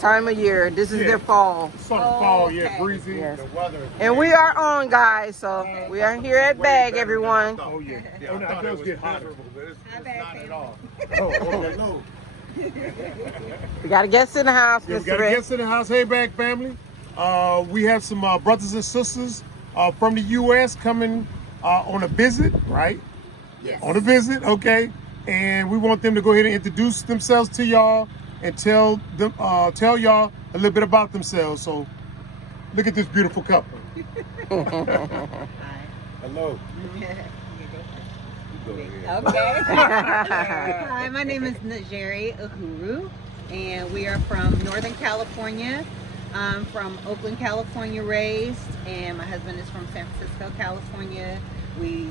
time of year. This is their fall. Sort of fall, okay. yeah, breezy. Yes. The weather. And we are on, guys. So we are here at Bag, everyone. Oh, yeah. Yeah, Oh, I no, thought it it does was get hotter. miserable, but it's Bag not at family. all. Oh, okay. No. We got a guest in the house, Yeah, we Mr. got a Rick. guest in the house. Hey, Bag family. We have some brothers and sisters from the U.S. coming on a visit, right? Yes. On a visit, okay. And we want them to go ahead and introduce themselves to y'all and tell y'all a little bit about themselves. So, look at this beautiful couple. Hello. Okay. Hi, my name is Najeri Uhuru, and we are from Northern California. I'm from Oakland, California raised, and my husband is from San Francisco, California. We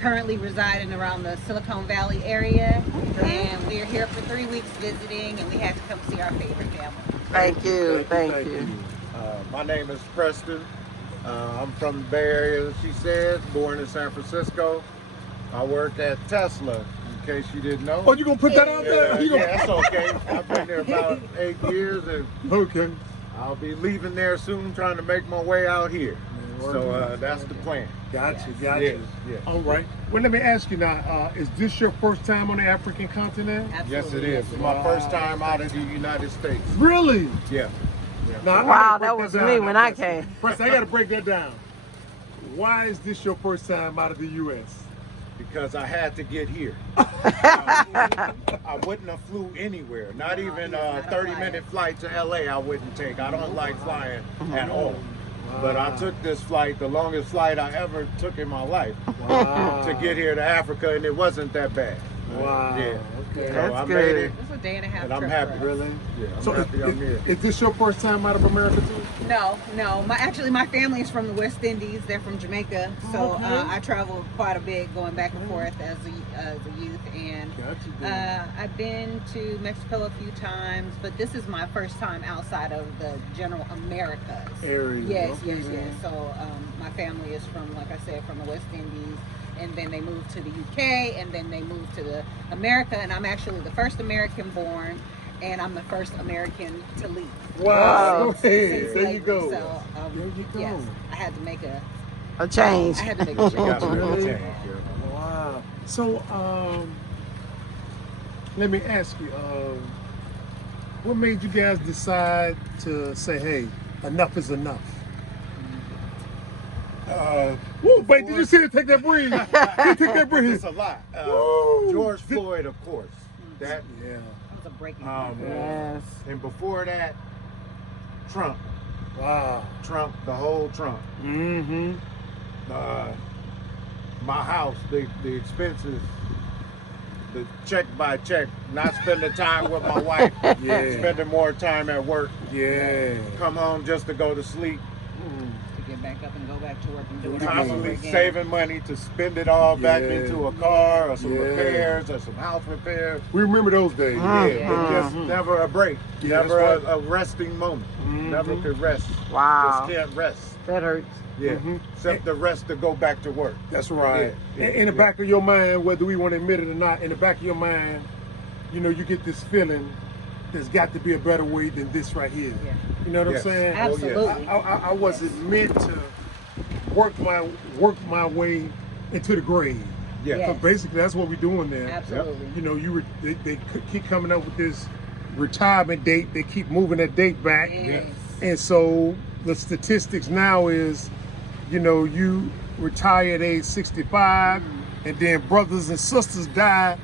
currently reside in around the Silicon Valley area, and we are here for 3 weeks visiting, and we had to come see our favorite family. Thank you. Thank you. My name is Preston. I'm from the Bay Area, as she said, born in San Francisco. I work at Tesla, in case you didn't know. Oh, you gonna put that out there? You Yeah, that's okay. I've been there about 8 years, and Okay. I'll be leaving there soon, trying to make my way out here. So that's the plan. Gotcha, Yes, gotcha. yes. All right. Well, let me ask you now, is this your first time on the African continent? Yes, it is. It's my first time out of the United States. Really? Yeah. Now, I Wow, gotta that break was down me now, when I Preston. came. Preston, I got to break that down. Why is this your first time out of the U.S.? Because I had to get here. I wouldn't have flew anywhere. Not even a 30-minute flight to LA I wouldn't take. I don't like flying at all. But I took this flight, the longest flight I ever took in my life, to get here to Africa, and it wasn't that bad. Wow. Yeah. Okay. So That's I good. made it, It's a day and a half and I'm trip happy. for us. Yeah, I'm So happy I'm here. is this your first time out of America too? No. My family is from the West Indies. They're from Jamaica, so I traveled quite a bit, going back and forth as a youth. And I've been to Mexico a few times, but this is my first time outside of the general Americas. Area. Yes. So my family is from, like I said, from the West Indies. And then they moved to the UK, and then they moved to America, and I'm actually the first American born, and I'm the first American to leave. Wow. Since Hey, there you slavery. go. So, There you go. yes, I had to make A change. I had to make a You change. got to Really? change, yeah. Wow. So, let me ask you, what made you guys decide to say, hey, enough is enough? Woo, wait, did you see it? Take that breathe. Take that breathe. It's a lot. Woo. George Floyd, of course. That, Yeah. That was a breaking Yes. and before that, Trump. Wow. Trump, the whole Trump. Mm-hmm. My house, the expenses, the check by check, not spending time with my wife, Yeah. spending more time at work, Yeah. come home just to go to sleep, to get back up and go back to work and do it all over constantly again. saving money to spend it all back Yeah. into a car or some Yeah. repairs or some house repairs. We remember those days. Yeah, it just never a break, Yeah, never that's a resting moment. Never could rest. Wow. Just can't rest. That hurts. Yeah, Mhm. except the rest to go back to work. That's right. Yeah, In the yeah. back of your mind, whether we want to admit it or not, in the back of your mind, you know, you get this feeling there's got to be a better way than this right here. Yeah. You know what Yes. I'm saying? Absolutely. I wasn't meant to work my way into the grave. Yeah. Yeah. So basically, that's what we're doing there. Absolutely. You know, they keep coming up with this retirement date. They keep moving that date back. Yes. And so the statistics now is, you know, you retire at age 65, and then brothers and sisters die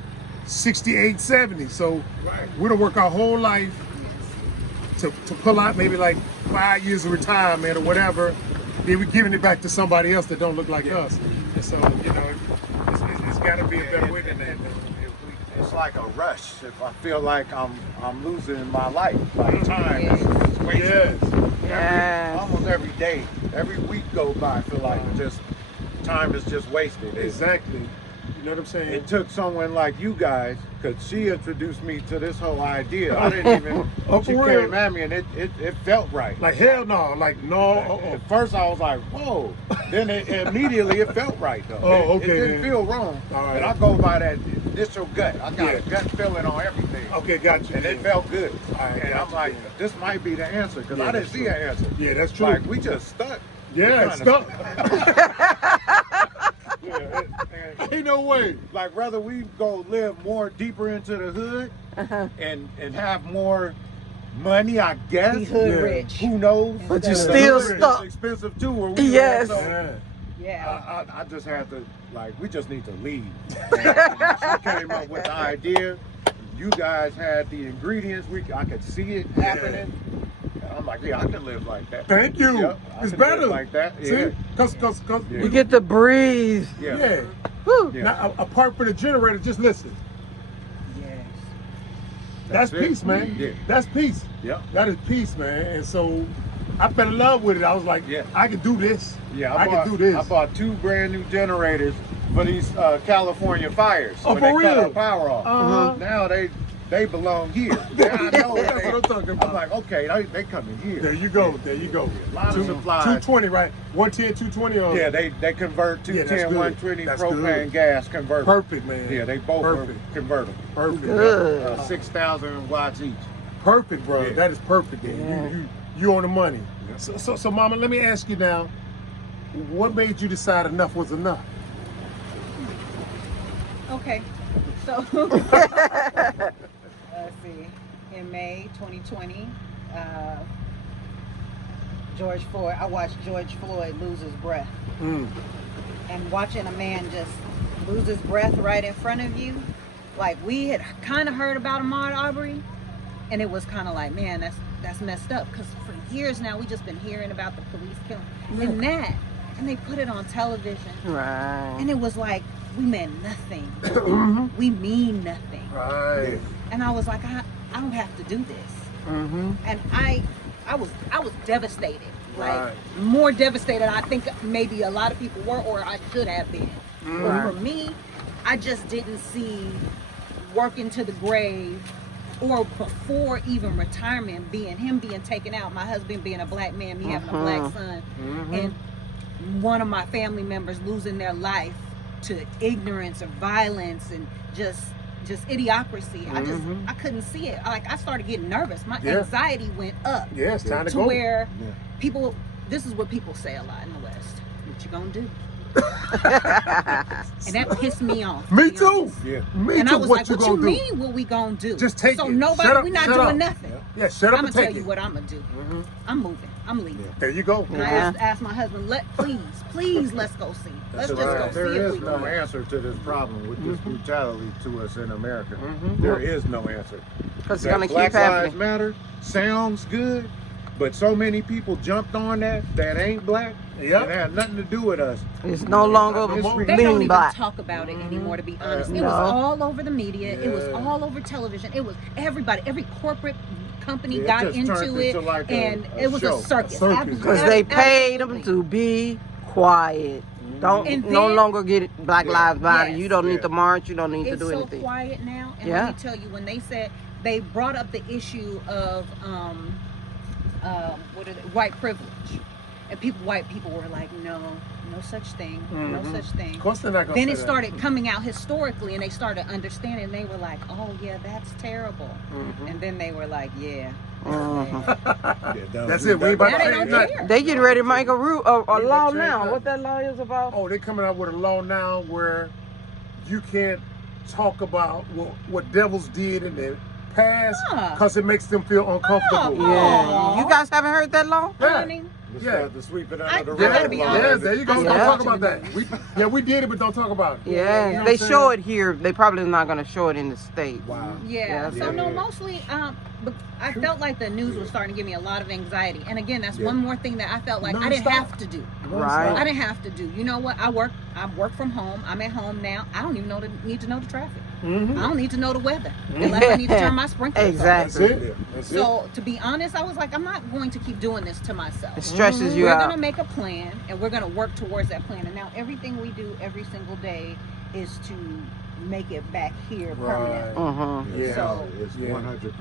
68, 70. So we don't work our whole life to pull out maybe like 5 years of retirement or whatever. Then we're giving it back to somebody else that don't look like us. And so, you know, it's got to be a better way than that. It's like a rush. If I feel like I'm losing my life, like time is wasted. Yes. Almost every day, every week goes by. I feel like just time is just wasted. Exactly. You know what I'm saying? It took someone like you guys, because she introduced me to this whole idea. I didn't even. Oh, she for real? came at me and it felt right. Like hell no, like no. At first I was like, whoa. Then immediately it felt right though. Oh, It okay, didn't then. feel wrong. All right. And I go by that initial gut. I got a gut feeling on everything. Okay, got you. And it felt good. Right, and I'm like, this might be the answer because I didn't see an answer. Yeah, that's true. Like we just stuck. Yeah, stuck. Ain't no way. Like whether we go live more deeper into the hood and have more money, I guess. Be hood rich. Who knows? But you The still hood is stuck. expensive too. Where we Yes. live, so Yeah. I just had to, like, we just need to leave. She came up with the idea. You guys had the ingredients. I could see it happening. And I'm like, yeah, I can live like that. Thank you. Yep, I It's can live better. like that. See? Yeah. Cause You get to breathe. yeah. Woo. Yeah. Now, apart from the generator, just listen. Yes. That's it. peace, man. Yeah. That's peace. Yep. That is peace, man. And so I fell in love with it. I was like, Yeah. I can do this. Yeah, I can do this. I bought 2 brand new generators for these California fires. Oh, when for they cut real? our power off. Uh-huh. Now they belong here. Now I know That's they, what I'm talking about. I'm like, okay, they coming here. There you go. There you go. A lot of supplies. 220, right? 110, 220 on. Yeah, they convert Yeah, that's 210, good. 120 That's propane good. gas converter. Perfect, man. Yeah, they both Perfect. are convertible. Perfect. Good. 6,000 watts each. Perfect, bro. Yeah. That is perfect. Then. Yeah. You on the money. Yeah. So, Mama, let me ask you now. What made you decide enough was enough? Okay. So let's see. In May 2020, I watched George Floyd lose his breath. And watching a man just lose his breath right in front of you, like we had kind of heard about Ahmaud Arbery, and it was kind of like, man, that's messed up, because for years now we just been hearing about the police killing, and they put it on television, Right. and it was like we meant nothing. We mean nothing. Right. And I was like, I don't have to do this. Mm-hmm. And I was devastated. Like Right. more devastated I think maybe a lot of people were, or I should have been. But for me, I just didn't see working to the grave, or before even retirement, him being taken out, my husband being a black man, me having a black son, and one of my family members losing their life to ignorance or violence and just idiocracy. I couldn't see it. Like I started getting nervous. My anxiety went up. Yeah, it's time to to go. where people, this is what people say a lot in the West. What you gonna do? And that pissed me off. Me to be too. honest. Yeah. Me And too. I was what like, you what gonna you do? mean what we gonna do? Just take so it. nobody, Shut up, we're not shut doing up. nothing. Yeah, shut up I'm and gonna take tell you it. what I'm gonna do. I'm moving. I'm leaving. There you go. And I asked my husband, please, let's go see. Let's just go There see if is we no can. answer to this problem with this brutality to us in America. There is no answer. Because it's That going to keep Black Lives happening. Matter sounds good, but so many people jumped on that ain't black. Yep. It had nothing to do with us. It's no longer They don't being even black. talk about it anymore, to be honest. It No. was all over the media. It was Yeah. all over television. It was everybody, every corporate company Yeah, it got just into turned it, into like and a it was show. a circus. A circus. Because they paid them to be quiet. Don't And no then- longer get it Black Lives Matter. Yes. You don't need to march. You don't need to It's do so anything. quiet now, and Yeah. let me tell you, when they said they brought up the issue of white privilege, and white people were like, no such thing, no such thing. Of course they're not gonna Then say it that. started coming out historically, and they started understanding. And they were like, "Oh yeah, that's terrible." And then they were like, "Yeah." That's it. We ain't about Now to they say don't nothing. care. They getting ready to make a law change now. that. What that law is about? Oh, they coming out with a law now where you can't talk about what devils did in their past Huh. because it makes them feel uncomfortable. Oh. Yeah. You guys haven't heard that law? Yeah. Honey, Just Yeah. have to sweep it I under the Yeah, gotta rug. be yeah, honest. there you go. I Don't stopped talk watching about that. We did it, but don't talk about it. Yeah. You know They what I'm show saying? it here. They probably not going to show it in the States. Wow. yeah. Yeah. So no, mostly, but I felt like the news was starting to give me a lot of anxiety. And again, that's one more thing that I felt like I didn't Non-stop. have to do. Right. I didn't have to do. You know what? I work from home. I'm at home now. I don't even need to know the traffic. I don't need to know the weather unless I need to turn my sprinklers on. Exactly. That's it. That's it. So to be honest, I was like, I'm not going to keep doing this to myself. It stresses you We're out. gonna make a plan, and we're gonna work towards that plan. And now everything we do every single day is to make it back here permanently. Mm-hmm. Yeah. So It's Yeah. 100%.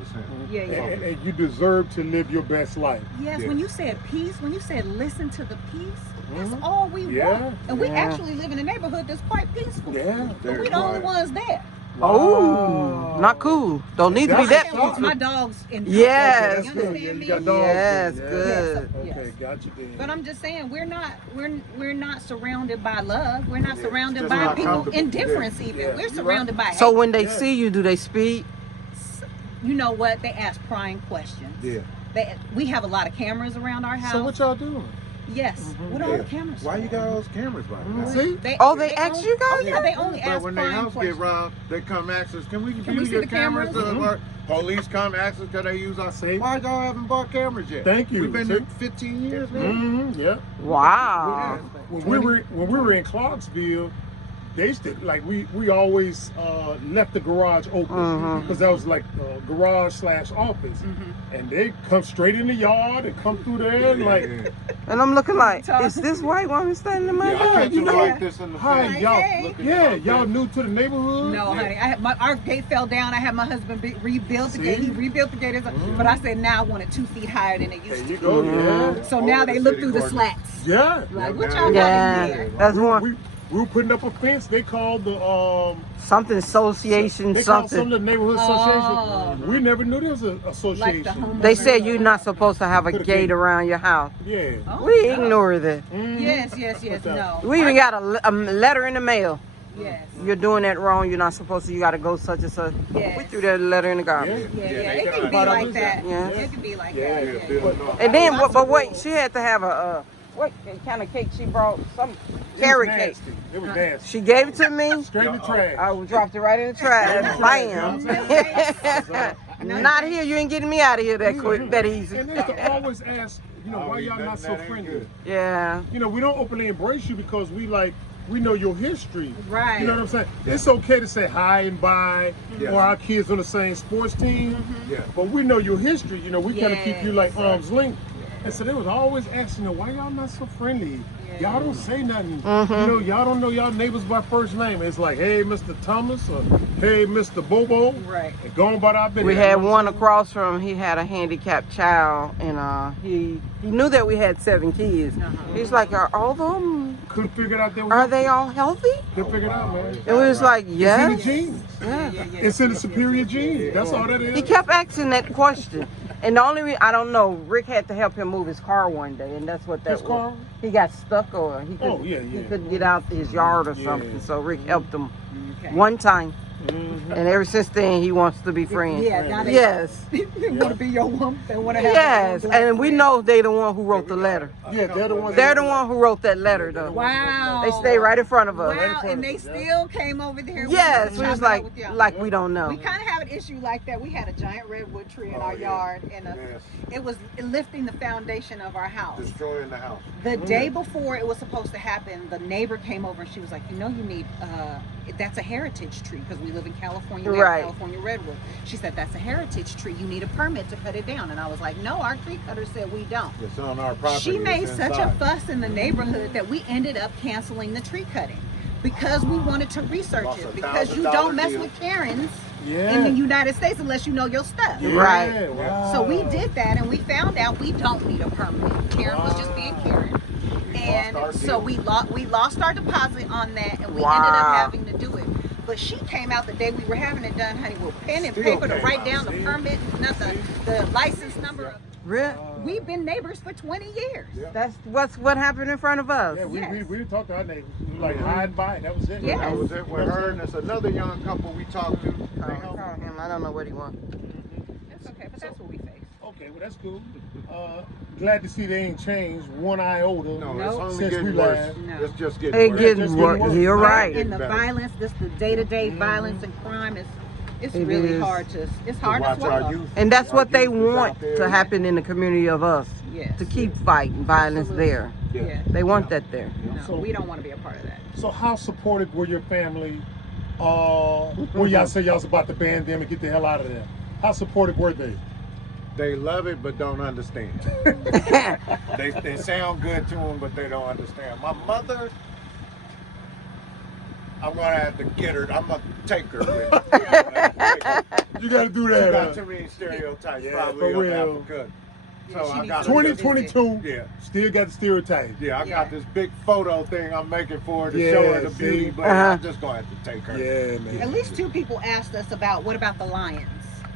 yeah. And you deserve to live your best life. Yes, Yeah. when you said peace, when you said listen to the peace, that's all we Yeah. want. And we Yeah. actually live in a neighborhood that's quite peaceful. Yeah. But we the only ones there. Oh, not cool. Don't need to be That's that a walk thought. my dogs in Yes. You Good. Yeah, understand you me? got dogs. Yes, Yeah. good. Yes. Okay, got you there. But I'm just saying, we're not surrounded by love. We're not Yeah, surrounded it's by not people comfortable. indifference. Even Yeah, we're you're surrounded by. So hate. when they Yeah. see you, do they speak? You know what? They ask prying questions. Yeah. We have a lot of cameras around our house. So what y'all doing? Yes. What are all Yeah. the cameras? Why for? you got all those cameras like that? See? Oh, they ask you guys? Oh, yeah, they only But ask when their prying house questions. get robbed, they come ask us, can we Can view we see your the cameras? cameras? Police come ask us, can they use our See? Why y'all haven't bought cameras yet? Thank you. We've been See? here 15 years now. Mm-hmm. Yeah. Wow. When we were in Clarksville, they used to we always left the garage open because that was like garage / office, and they come straight in the yard and come through there and like, And I'm looking like, is this white woman standing in my Yeah, I yard? catch you you know, like this in the hi, face. y'all, Hey. yeah, y'all new to the neighborhood. No, honey. Our gate fell down. I had my husband rebuild the gate. He rebuilt the gate. But I said now I want it 2 feet higher than it There used you to. go, Mhm. yeah, So now Over they the look city through the court. slats. yeah. Like, Yeah, what now y'all they- got in Yeah, here? that's one. We were putting up a fence. They called the Something association, they called some something. of the neighborhood Oh. association. We never knew there was an association. home- They said you're not supposed to have a Put a gate gate. around your house. Yeah. Oh, We no. ignore that. Yes. No. We even got a letter in the mail. Yes. You're doing that wrong. You're not supposed to. You got to go such and such. Yes. We threw that letter in the garbage. Yeah. they It can got be it. like that. Yeah. It can be like Yeah, that. Yeah, Yeah. building up. And then, Lots but of wait, rules. she had to have a what kind of cake she brought? Some It was carrot cake. nasty. It was nasty. She gave it to me. Straight in the trash. I dropped it right in the trash. Bam. Not here. You ain't getting me out of here that quick, that easy. And they used to always ask, why Oh, y'all not nothing so that ain't friendly? good. Yeah. We don't openly embrace you because we know your history. Right. You know what I'm saying? It's okay to say hi and bye, Yeah. or our kids on the same sports team, Yeah. but we know your history. We kind of keep you like Yes. arm's length. And so they was always asking, why y'all not so friendly? Yeah. Y'all don't say nothing. Mhm. Y'all don't know y'all neighbors by first name. It's like, hey, Mr. Thomas, or hey, Mr. Bobo. Right. And going about our business. We You had know what one I'm saying? across from. He had a handicapped child, and he knew that we had 7 kids. He's like, are all of them? Couldn't figure it out. Are they all healthy? Couldn't figure it out, man. And we was like, It's in yes. the genes. Yeah. It's in the superior gene. That's all that is. He kept asking that question. And the only reason, I don't know, Rick had to help him move his car one day, and that's what that His was. car? He got stuck, or he Oh, couldn't, yeah, he yeah. couldn't get out his yard or Yeah. something. So Rick helped him Okay. one time. Mhm. And ever since then, he wants to be friends. Yeah. Now they Yes. want to be your woman. They want to have. Yes. their own And we friend. know they the one who wrote the letter. Yeah, they're the ones. They're the one who wrote that letter, though. Wow. They stay right in front of us. Wow, and they still came over there. Yes, we Chop was it up like, with y'all. we don't know. We kind of have an issue like that. We had a giant redwood tree in our yard, and Yes. it was lifting the foundation of our house. Destroying the house. The day before it was supposed to happen, the neighbor came over and she was like, you need, that's a heritage tree because we live in California. We have Right. California redwood. She said, that's a heritage tree. You need a permit to cut it down. And I was like, no, our tree cutter said we don't. It's on our property. She made it's such a inside. fuss in the neighborhood that we ended up canceling the tree cutting because we wanted to research Lost it a because you $1,000 don't mess deal. with Karens Yeah. in the United States unless you know your stuff. Yeah, Right. Wow. So we did that and we found out we don't need a permit. Karen was just being Karen. And our so deal. we lost our deposit on that and we ended Wow. up having to do it. But she came out the day we were having it done, honey, with pen and Still paper to came write out, down the see? permit, not the license number. Really? We've been neighbors for 20 years. Yeah. That's what happened in front of us. Yeah, we Yes. didn't talk to our neighbors. We like hi and bye. That was it. Yes. That was it with her, and there's another young couple we talked to. They Call helped him. I don't know what he wants. That's okay, but that's what we face. Okay, well that's cool. Glad to see they ain't changed one iota. No, Nope. it's only Since we getting worse. last- No. It's just getting It worse. getting Just worse. getting worse. You're right. And the better. violence, the day-to-day violence and crime it's It really is. hard to Watch our swallow. youth. And that's Our what they youth is want out there. to happen in the community of us. Yes. To keep fighting violence Absolutely. there. Yeah. Yeah. They want that there. No, So- we don't want to be a part of that. So how supportive were your family when y'all say y'all was about to ban them and get the hell out of there? How supportive were they? They love it but don't understand. They sound good to them, but they don't understand. My mother, I'm gonna have to get her. I'm gonna take her with me. You gotta do She that. got too many stereotypes Yeah, probably for of real. Africa. So she I needs got to 2022, Yeah. still got the stereotype. Yeah, I Yeah. got this big photo thing I'm making for her to Yeah, show her the see? beauty, but Uh-huh. I'm just gonna have to take her. Yeah, man. At least 2 people asked us about what about the lions?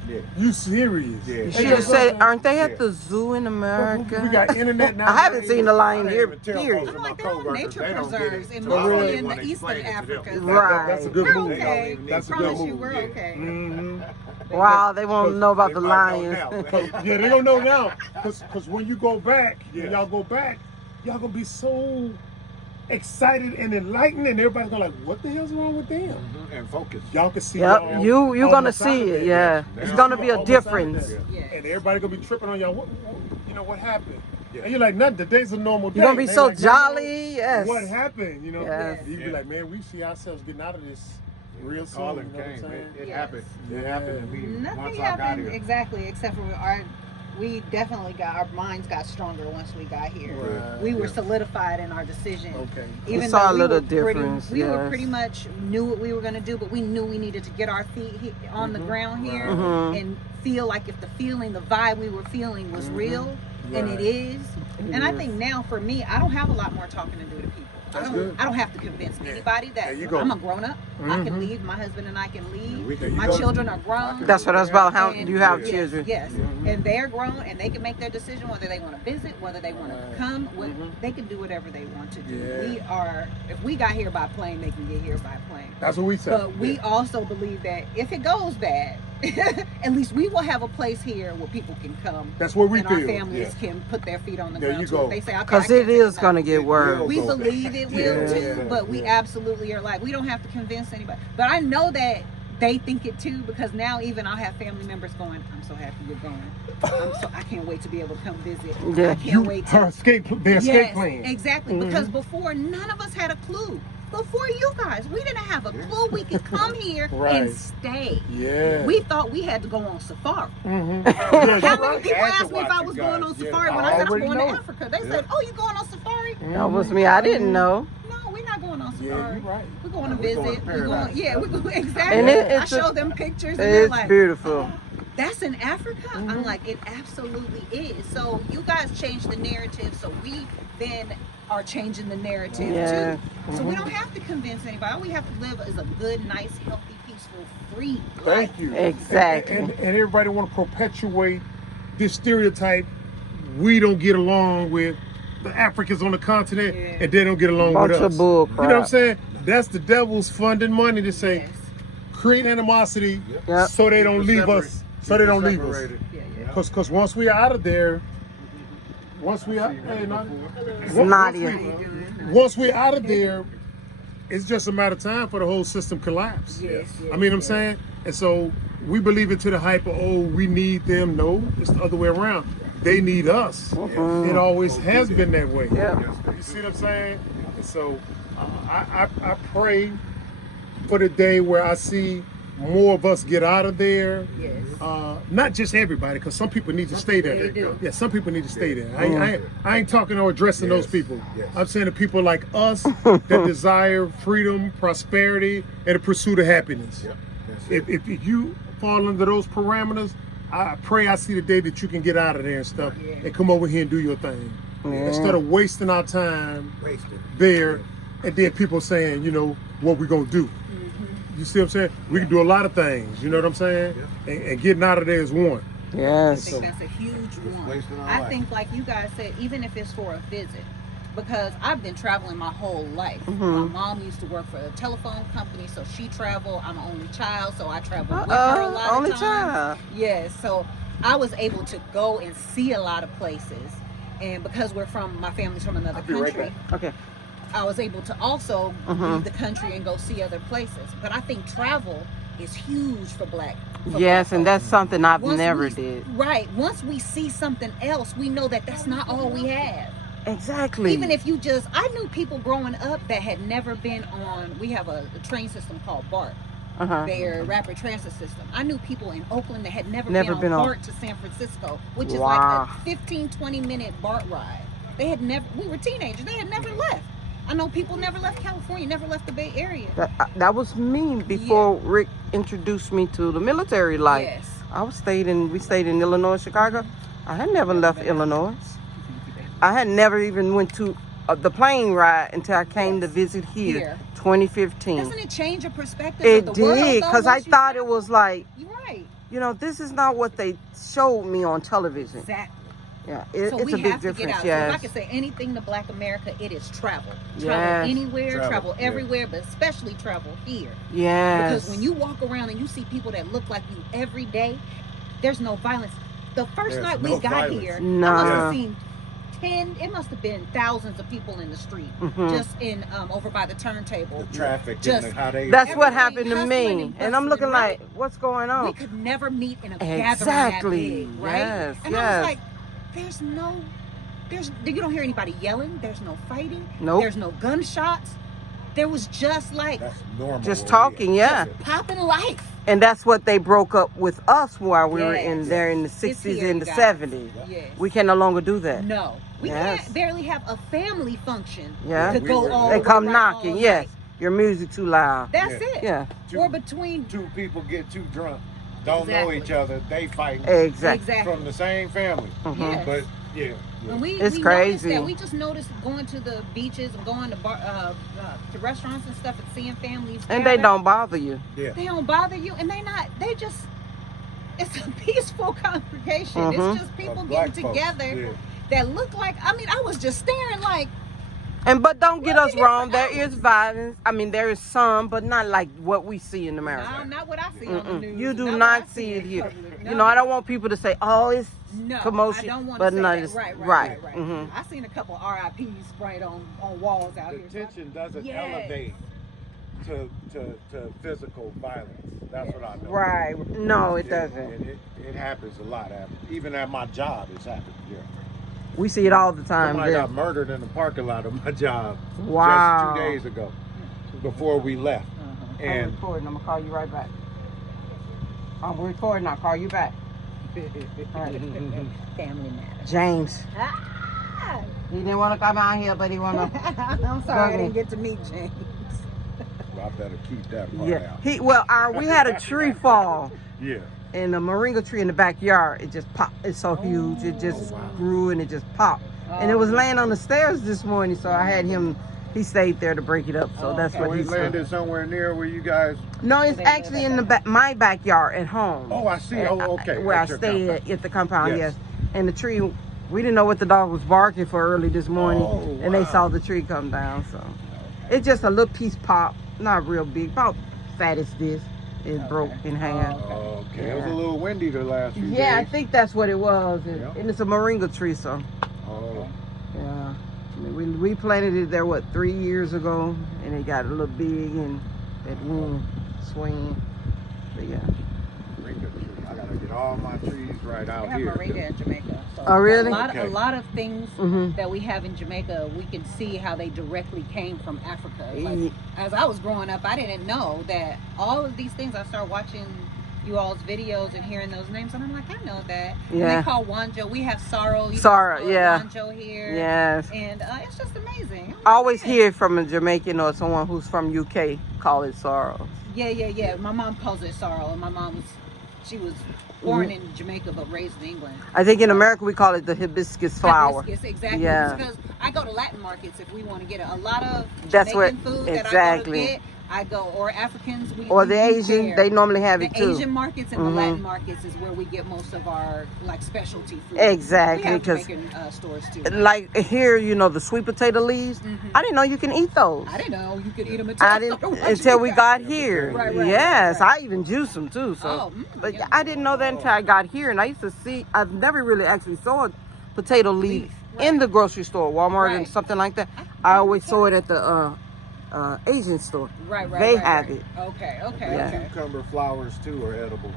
Yeah. You serious? Yeah. You Yeah. should have said, aren't they at Yeah. the zoo in America? We got internet now. I haven't seen a lion I here, didn't even tell period. most I'm of like, my they're all coworkers, nature they don't get it. preserves, and So I mostly really in wanna the Eastern explain it to them. Africa. Right. That's a good We're move. okay. That's a good Promise you, move. we're Yeah. okay. Mhm. Wow, they won't know about They the might know lions. now. Yeah, they don't know now. Cause when you go back, Yeah. when y'all go back, y'all gonna be so excited and enlightened, and everybody's gonna like, what the hell's wrong with them? Mhm. And focus. Y'all can see. Yep, y'all you're gonna almost out see of it. there. Yeah, Yeah. it's gonna be a Almost out of difference. there. Yes. And everybody gonna be tripping on y'all. What you know what happened? Yeah. And you're like, nothing. Today's a normal day. You're gonna be They so like, jolly. Yes. What happened? You know, Yes. you'd be Yeah. like, man, we see ourselves getting out of this real soon. Calling You know what I'm came. saying? It Yes. happened. It happened to me Nothing once I got happened here. exactly, except for we definitely got, our minds got stronger once we got here. Right. We were Yeah. solidified in our decision. Okay. Even We saw though a little were pretty- difference, we were yes. pretty much knew what we were going to do, but we knew we needed to get our feet on the ground here Mhm. and feel like if the feeling, the vibe we were feeling was real, and Right. it is. And I is. think now for me, I don't have a lot more talking to do to people. That's I good. don't have to convince anybody that There you go. I'm a grown up. I can Mhm. leave. My husband and I can leave. We can My go. children are grown. That's what I was about. How And- you have yes, children? Yes, and they're grown, and they can make their decision whether they want to visit, whether they want to Right. come. They can do whatever they want to do. Yeah. We are. If we got here by plane, they can get here by plane. That's what we said. But we also believe that if it goes bad, at least we will have a place here where people can come. That's what we and feel. our families can put their feet on the There ground. you too. go. If they say, okay, Because I can't it take is it gonna back. get worse. We believe it will Yeah. too, but we absolutely are like, we don't have to convince anybody. But I know that they think it too, because now even I'll have family members going, I'm so happy you're going. I can't wait to be able to come visit. Yeah. I can't wait to. Her escape, the escape Yes, plan. exactly. Because before, none of us had a clue. Before you guys, we didn't have a clue we could come here Right. and stay. Yeah. We thought we had to go on safari. Mhm. How many right. people Had to asked me if watch I you was guys. going on Yeah. safari when I I said I'm already going know. to Africa? They said, "Oh, you going on safari?" That was me. I didn't know. No, we're not going on safari. Yeah, you're right. We're going to No, we're going visit. to We're going, paradise. yeah, we're going exactly. And I it's a- showed them pictures, and they're It's like, beautiful. "That's in Africa." I'm like, "It absolutely is." So you guys changed the narrative, so we then are changing the narrative Yeah. too. So we don't have to convince anybody. All we have to live is a good, nice, healthy, peaceful, free life. Thank you. Exactly. And everybody want to perpetuate this stereotype. We don't get along with the Africans on the continent, Yeah. and they don't get along Bunch with of us. bull You know what I'm crap. saying? That's the devil's funding money to say, Yes. create animosity Yep. so they don't Keep leave separate. us. So they don't leave us. Separated. Yeah, yeah. Cause once we out of there, once we out, hey, Nadia. once we out of there, it's just a matter of time for the whole system collapse. Yes, yes, I mean, what I'm yes. saying, and so we believe into the hype of, oh, we need them. No, it's the other way around. They need us. It always has been that way. Yeah. You see what I'm saying? And so I pray for the day where I see more of us get out of there. Yes. Not just everybody, because some people need to stay there. They do. Yeah, some people need to stay there. I ain't talking or addressing those Yes, people. yes. I'm saying the people like us that desire freedom, prosperity, and the pursuit of happiness. Yep. That's it. If you fall under those parameters, I pray I see the day that you can get out of there and stuff Yeah. and come over here and do your thing. Instead of wasting our time Wasted. there and then people saying, you know, what we gonna do. You see what I'm saying? We can do a lot of things, you know what I'm saying? And getting out of there is one. I Yes. think that's a huge one. wasting our I life. think, like you guys said, even if it's for a visit, because I've been traveling my whole life. Mm-hmm. My mom used to work for a telephone company, so she traveled. I'm an only child, so I travel with her a lot Only of times. child. Yes, so I was able to go and see a lot of places, and because my family's from another be right country, Okay. I was able to also Mhm. leave the country and go see other places. But I think travel is huge for black. for Yes, black and folks. that's something I've Once never we- did. Right. Once we see something else, we know that that's not all we have. Exactly. Even if you just, I knew people growing up that had never been on, we have a train system called BART, uh-huh. their rapid transit system. I knew people in Oakland that had never Never been been on on. BART to San Francisco, which is Wow. like a 15, 20-minute BART ride. They had never, we were teenagers, they had never left. I know people never left California, never left the Bay Area. That was me before Rick introduced me to the military life. Yes. We stayed in Illinois, Chicago. I had never left Illinois. I had never even went to the plane ride until I came to visit here. 2015. Doesn't it change your perspective It of the world? did, because I thought it was like, You're right. you know, this is not what they showed me on television. Exactly. Yeah, So it's we a big have to difference. get out. Yes. So if I could say anything to Black America, it is travel. Yes. Travel anywhere, travel yeah. everywhere, but especially travel here. Yes. Because when you walk around and you see people that look like you every day, there's no violence. The first There's night no we got violence. here, No. I must have seen it must have been thousands of people in the street, just in over by the turntable. The traffic, Just- and how they. That's what everybody happened to hustling me. and And I'm looking bustling, like, what's going on? We could never meet in a Exactly. gathering that big, right? Yes, And I yes. was like, you don't hear anybody yelling. There's no fighting. Nope. There's no gunshots. There was just like That's normal. Just over talking, here. yeah. popping life. And that's what they broke up with us while we were in Yes. there in the It's 60s here, and the guys. 70s. Yes. We can no longer do that. No. We Yes. can't barely have a family function Yeah. to We go were- all They the way come around knocking, all yes. night. Your music too loud. That's Yeah. it. Yeah. Or between Two people get too drunk, don't know Exactly. each other, they fighting Exactly. exactly. from the same family. Mhm. Yes. But yeah, When we It's noticed crazy. that, we just noticed going to the beaches and going to to restaurants and stuff and seeing families. And they gather. don't bother you. yeah. They don't bother you, and they just. It's a peaceful congregation. Mhm. It's just people Black getting folks, together yeah. that look like. I mean, I was just staring like. But don't get We'll us be here for wrong. There hours. is violence. I mean, there is some, but not like what we see in America. No, not what I see on the Mm-mm. news. You do what I not see it in here. public. You know, I don't want people to say, "Oh, it's No, commotion," I don't want but to say no, that. it's Right. Mhm. I seen a couple RIPs sprayed on walls out The here. tension doesn't Yes. elevate to physical violence. That's what I know. Right? No, it Yeah, doesn't. and it happens a lot. Even at my job, it's happened. Yeah. We see it all the time. Somebody there. got murdered in the parking lot of my job Wow. just 2 days ago, before we left. Uh-huh. I'm And recording. I'm gonna call you right back. I'm recording. I'll call you back. All right. Family matter. James. Ah! He didn't want to come out here, but he want to. I'm sorry I didn't get to meet James. well, I better keep that part Yeah. out. We had a tree fall. Yeah. And a moringa tree in the backyard, it just popped. It's so huge, it just grew and it just popped. And it was laying on the stairs this morning, so I had him. He stayed there to break it up. So that's okay. what We he's landed somewhere near where you guys. No, it's actually in the my backyard at home. Oh, I see. Oh, okay. Where I At your stay compound. at the compound, Yes. yes. And the tree, we didn't know what the dog was barking for early this morning, Oh, and they wow. saw the tree come down. So it's just a little piece pop, not real big, about fat as this. It broke in half. Okay. It was a little windy the last few Yeah, I days. think that's what it was. And, Yeah. and it's a moringa tree, so Oh. yeah. I mean, we planted it there, 3 years ago, and it got a little big and that wind swing. But yeah. Moringa tree. I gotta get all my trees right We out have here. moringa in Jamaica. So Oh, really? Okay. A lot of things Mhm. that we have in Jamaica, we can see how they directly came from Africa. Like, Ye- as I was growing up, I didn't know that all of these things. I started watching you all's videos and hearing those names, and I'm like, I know that. And Yeah. they call Wanjo. We have sorrow. You Sorrow, guys call it yeah. Wanjo here. Yes. And it's just amazing. I always hear from a Jamaican or someone who's from UK call it sorrow. Yeah. My mom calls it sorrow, and my mom she was born in Jamaica but raised in England. I think in America we call it the hibiscus flower. Hibiscus, exactly. Yeah. Because I go to Latin markets if we want to get a lot of That's Jamaican what- food that I go exactly. to get. I go, or Africans. Or we the eat Asian, there. they normally have the it too. Asian markets and Mhm. the Latin markets is where we get most of our like specialty food. Exactly, We have 'cause Jamaican stores too. Like here, you know, the sweet potato leaves. Mhm. I didn't know you can eat those. I didn't know you could eat them until I didn't until we got here. Right, Yes, right. I even juiced them too. So, Oh, but yeah. I didn't know that until I got here, and I used to see. I've never really actually saw a potato leaf Leaf, in right. the grocery store, Walmart and Right. something like that. I always saw it at the Asian store. Right. They right, have right. it. Okay. Yeah. Okay. Cucumber flowers too are edible.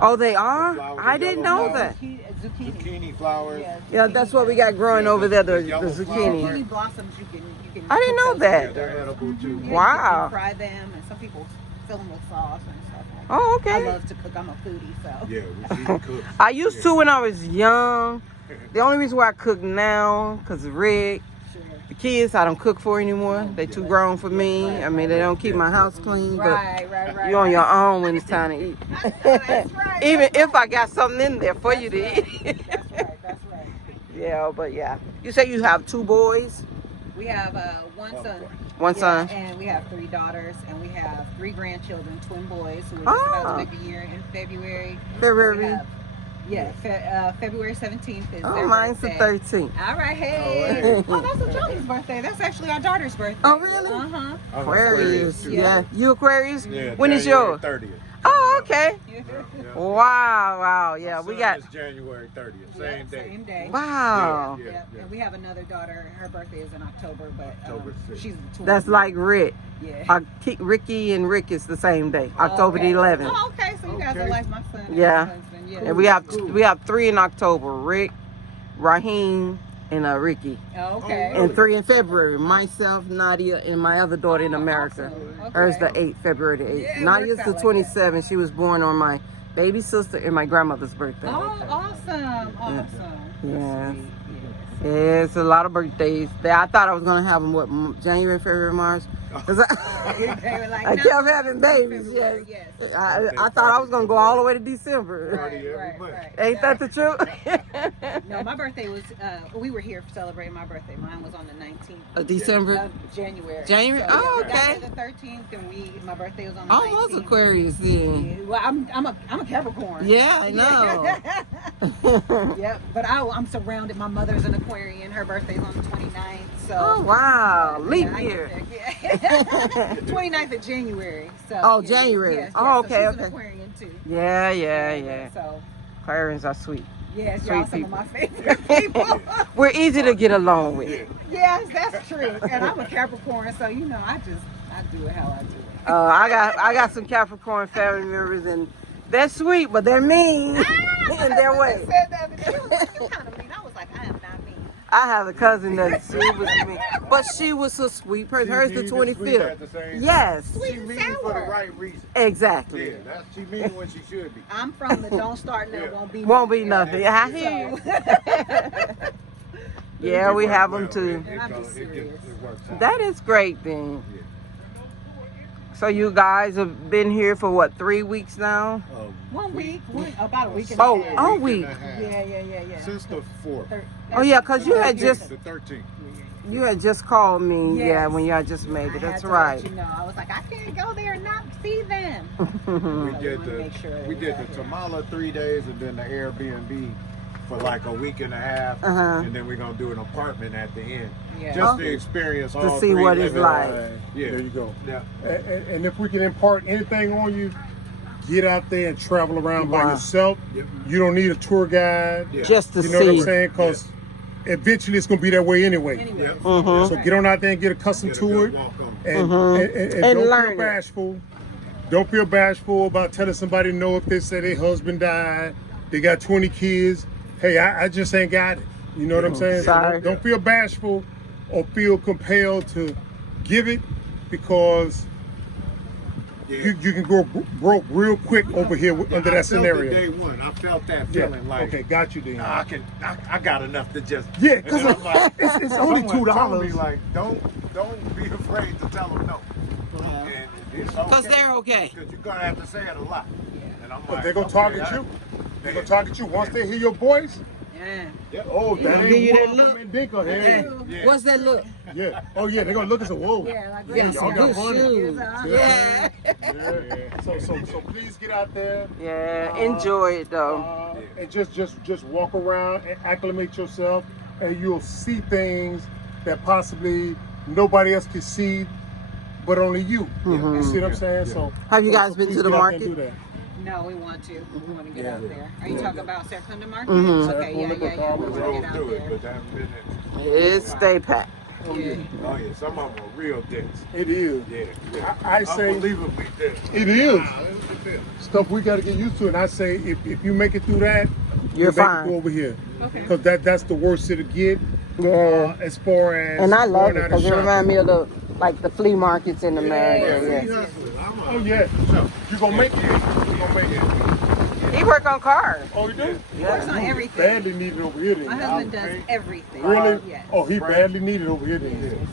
Oh, they are? flowers, I the didn't yellow know flowers. that. Zucchini. Zucchini flowers. Yeah, that's what we got growing Yeah, over there, the yellow zucchini. flowers. Zucchini blossoms you can I didn't know cook those that. Yeah, with. they're edible too. Yeah, Wow. You can fry them, and some people fill them with sauce and stuff like that. Oh, I okay. love to cook. I'm a foodie, so. Yeah, we see cook. I used to when I was young. The only reason why I cook now, because of Rick. Sure. The kids I don't cook for anymore. They too grown for me. I mean, they don't keep my house clean, but Right. you're on your own when it's time to eat. That's right. Even if I got something in there for you to eat. That's right. Yeah, but yeah. You say you have 2 boys? We have one son. One son? And we have 3 daughters, and we have 3 grandchildren, twin boys, who are just about to make a year in February. February? February 17th is Oh, their mine's the birthday. 13th. All right, hey. Oh, that's a Johnny's birthday. That's actually our daughter's birthday. Oh, really? Uh-huh. Aquarius. too. Yeah. You Aquarius? Yeah, When is January yours? 30th. Oh, okay. Yeah. Wow. Yeah, My we son got. is January 30th, same day. Same day. Wow. Yeah. And we have another daughter. Her birthday is in October, but October 6th. she's the twin. That's like Rick. Yeah. Ricky and Rick is the same day, October the Okay. 11th. Oh, okay. So you guys are like my son. And Yeah. my husband. Yeah. And we have 3 in October: Rick, Raheem, and Ricky. Oh, okay. And 3 in February: myself, Nadia, and my other daughter in America. Awesome. Hers the Okay. 8th, February the 8th. Yeah, it Nadia's works the out like 27th. She was born on my baby sister and my grandmother's birthday. Oh, awesome. Awesome. Yeah. Sweet. Yeah, it's a lot of birthdays. I thought I was gonna have them January, February, March. 'Cause They were like, I no, kept having babies. February, Yes. yes. I thought I was gonna go all the way to December. Right. Ain't that the truth? No, my birthday was, we were here celebrating my birthday. Mine was on the 19th. December. of January. January? So, Oh, we got okay. here the 13th, and my birthday was on the Almost 19th. Aquarius then. Yeah, well, I'm a Capricorn. Yeah, I know. Yep, but I'm surrounded. My mother's an Aquarian. Her birthday's on the 29th. So. Oh wow, leap I year. get there, yeah. 29th of January. So. Oh, yeah, January. yes, Oh, yes. So okay, she's okay. an Aquarian too. Yeah. So. Aquarians are sweet. Yes, Sweet y'all some people. of my favorite people. We're easy to get along with. Yes, that's true. And I'm a Capricorn, so you know, I do it how I do it. I got some Capricorn family members, and they're sweet, but they're mean in their way. Said that, but you kind of mean. I was like, I am not mean. I have a cousin that she was mean, but she was a sweet person. Hers the 25th. Yes, Sweet She and mean for the sour. right reason. exactly. Yeah, she mean when she should be. I'm from the don't start now, Yeah. Won't be nothing. I hear you. Yeah, we have them too. And I'm just serious. It works out. That is great then. So you guys have been here for what, 3 weeks now? 1 week, about a week and a Oh, half. oh, week. Yeah. Since the 4th. Oh yeah, cause you had just The 13th. called me. Yeah, Yes. when y'all just made it. I had That's to right. let you know. I was like, I can't go there and not see them. We So did wanna make sure that we we did got the here. Tamala 3 days and then the Airbnb for like a week and a half, Uh-huh. and then we're gonna do an apartment at the end, Yeah. just to experience all see three what it's living- like. Yeah, There you go. yeah. And if we can impart anything on you, get out there and travel around by Wow. yourself. Yep. You don't need a tour guide. Yeah. Just to You know what I'm see. saying? Because eventually it's going to be that way anyway. Anyway. Yep. Mhm. So get on out there and get accustomed Get a to good it. walk on. And, Mhm. and And don't learn feel it. bashful. Don't feel bashful about telling somebody no if they say their husband died, they got 20 kids. Hey, I just ain't got it. You know what I'm saying? So Sorry. don't feel bashful or feel compelled to give it, because Yeah. you can go broke real quick over here under I that felt scenario. it day one. I felt that Yeah. feeling like Okay, got you then. I got enough to just Yeah, and 'cause then I'm like, it's only someone told me $2. like don't be afraid to tell them no. And it's okay. Cause they're okay. Because you're gonna have to say it a lot. And I'm But like, they're gonna okay, target you. They're gonna target you. Once they hear your voice, Yeah. oh, that Give you ain't that one look. from Dinka. Hey, Yeah. what's that look? Yeah. Oh yeah, they're gonna look and say, whoa. Yeah, like Yeah, y'all some got good money. shoes. Yeah. Yeah. So please get out there. Yeah, enjoy it though. And just walk around and acclimate yourself, and you'll see things that possibly nobody else can see, but only you. Mhm. You see what I'm saying? Yeah. So Have you so guys been please to the get out there and market? do that. No, we want to. We want to get Yeah. out there. Are you Yeah. talking about Secunda Market? Mhm. Okay, yeah. We I want to drove get out through it, there. but haven't been in. It's stay packed. Oh Yeah. yeah, Oh yeah, some of them are real dense. it is. Yeah. I say unbelievably dense. it is. Wow, it was a bit. Stuff we got to get used to, and I say if you make it through that, You're you make fine. it through over here, Okay. because that's the worst it'll get. Yeah. As far as And I love going it out because and it shopping. reminds me of the flea markets in America. Yeah. Yeah. Oh yeah, you gonna make it. You gonna make it. He work on cars. Oh, you do? He works on everything. Badly needed over here then. My husband does everything. Really? Yes. Oh, he badly needed over here then.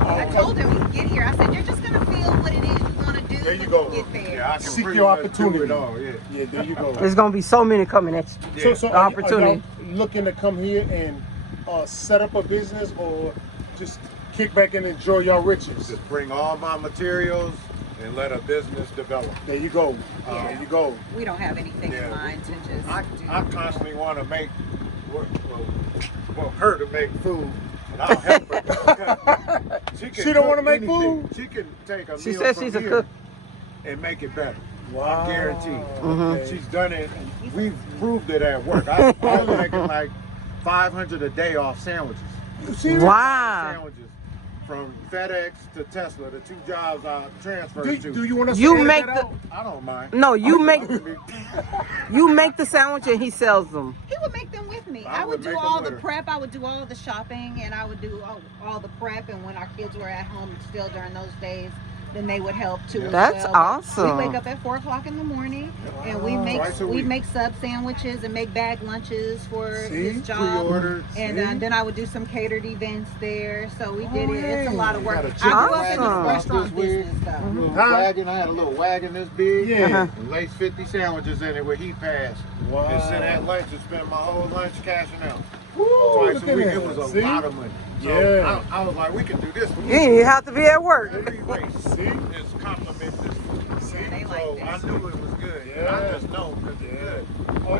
I told him he'd get here. I said, you're just going to feel what it is you want to do There you when go. you get there. Yeah, I can Seek pretty your much do opportunity. it all, yeah. Yeah, there you go. There's gonna be so many coming at you. So The are opportunity. y'all looking to come here and set up a business or just kick back and enjoy your riches? Just bring all my materials and let a business develop. There you go. Yeah. There you go. We don't have anything in Yeah. mind to just I do. constantly want to make, her to make food, and I'll help her. She don't wanna cook make anything. food? She can take a She meal says from she's a here cook. and make it better. Wow. I guarantee. Okay. She's done it. We've proved it at work. I'm making like 500 a day off sandwiches. You see Wow. Sandwiches from FedEx to Tesla, the 2 jobs I transferred that? to. Do you want us You to edit make that the- out? I don't mind. No, you make the sandwich and he sells them. He would make them with me. I I would would do make them all with the her. prep. I would do all the shopping, and I would do all the prep. And when our kids were at home still during those days, then they would help too. as That's well. But awesome. We wake up at 4 o'clock in the morning, and we Twice a we week. make sub sandwiches and make bag lunches for See? his job. Pre-ordered. And See? then I would do some catered events there. So we did Oh, it. It's a hey. lot of work. Got a I chicken grew up in the wagon restaurant this week. business, though. Little Huh? wagon. I had a little wagon this big. Yeah. Uh-huh. And laced 50 sandwiches in it with heat pass. Wow. And sit at lunch and spend my whole lunch cashing out. Woo, Twice look a at week. that. It was a See? lot of money. So Yeah. I was like, we can do this. You didn't even have to be at work. Every race See? is compliment this food. See? They So like I this. knew it was good. And Yeah. I just know because it's good. Oh,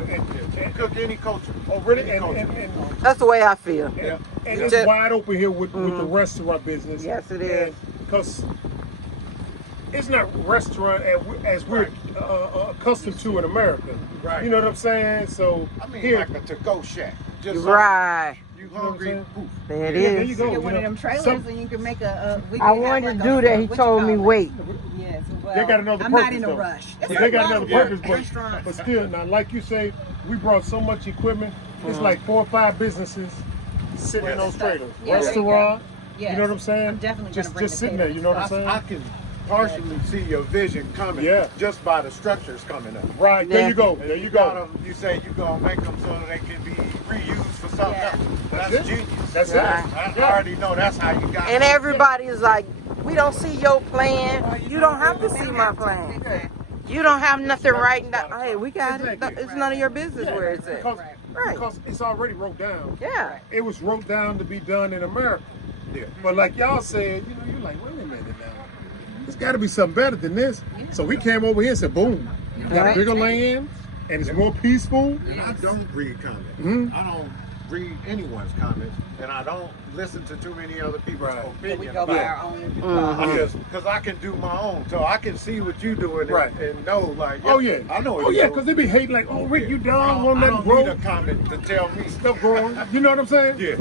Can cook any culture. oh, really? Any And, culture. and That's the way I feel. Yeah. And it's Just- wide open here with the Mhm. restaurant business. Yes, it is. Because it's not restaurant as we're accustomed to in America. Right. You know what I'm saying? So I mean, here, like a to-go shack. Just Right. You know what I'm hungry? saying? Poof. There it yeah, there is. you go. Get one you of know. them trailers, Some- and you can make a. We I can have wanted to like do a- that. He what you told me call it? wait. Yes, well, They got another I'm purpose, not in a though. rush. But they got another purpose, Restaurants. but still, now, like you say, we brought so much equipment. It's like 4 or 5 businesses sitting in those trailers. Yeah, there you go. Restaurant, Yes. you know what I'm saying? I'm definitely just gonna bring just the sitting there. You know what I'm saying? I can partially see your vision coming. Yeah. Just by the structures coming up. Right there Yeah. you go. And There you got go. 'em, you say you gonna make them so that they can be reused for something Yeah. else. That's it. genius. That's Right. it. I already know that's how you got And it. everybody is like, we don't see your plan. You don't have to see my plan. Exactly. You don't have nothing right now. Hey, we got it. Exactly. It's none of your business where it's at. Because, Right. because it's already wrote down. Yeah. It was wrote down to be done in America. Yeah. But like y'all said, you know, you're like, wait a minute now. There's got to be something better than this. So we came over here and said, boom, you got Right. bigger land and it's more peaceful. And I don't read comments. Mhm. I don't read anyone's comments, and I don't listen to too many other people's Right. We opinions. go by Yeah. our own. Mhm. Because I can do my own, so I can see what you're doing and, Right. and know, like, Oh yeah. I know what Oh you're yeah, doing. because they be hating like, oh Rick, you I done, won't don't, let I it don't need a grow. comment to tell me. Stuff growing. You know what I'm saying? Yeah.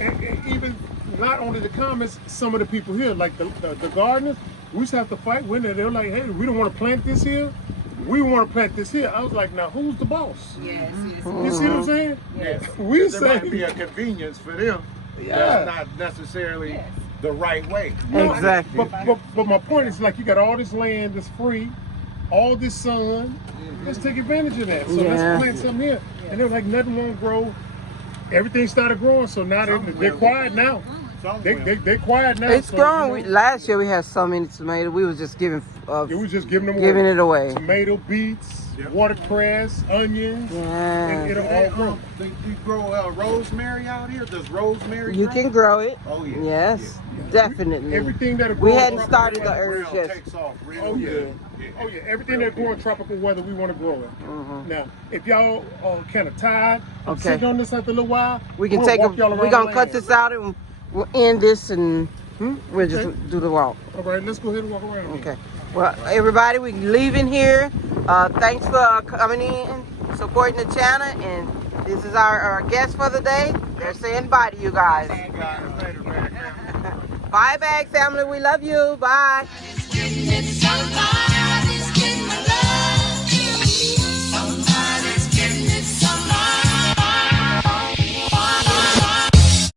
And even not only the comments, some of the people here, like the gardeners, we used to have to fight with them. They were like, hey, we don't want to plant this here. We want to plant this here. I was like, now who's the boss? Yes, yes. You see what I'm saying? Yeah. We There say, might be a convenience for them. Yeah. That's not necessarily Yes. the right way. No, Exactly. But my point is like you got all this land that's free, all this sun. Let's take advantage of that. So Yeah. let's plant something here. And they were like, nothing won't grow. Everything started growing, so now they're quiet now. Somewhere. They're quiet now. It's so, growing. you know, Last year we had so many tomatoes. We was just giving it was just giving them giving away. it away. Tomato, beets, Yep. watercress, onions. And Yeah. it'll Do all grow. they grow rosemary out here? Does rosemary You grow? can grow it. Oh, yeah. Yes, definitely. Everything that'll We grow. hadn't in started the tropical herbs weather- yet. Takes off real Oh yeah. good. Oh yeah. Everything that grow in tropical weather, we want to grow it. Mhm. Now, if y'all kind of tired, of Okay. sitting on this after a little while, We can we'll take walk y'all a. around We're gonna the cut land. this out and we'll end this and we'll just Okay. do the walk. All right, let's go ahead and walk around. Okay. Well, everybody, we leaving here. Thanks for coming in, supporting the channel, and this is our guest for the day. They're saying bye to you guys. Bye, Bag family. We love you. Bye. It's getting so hard.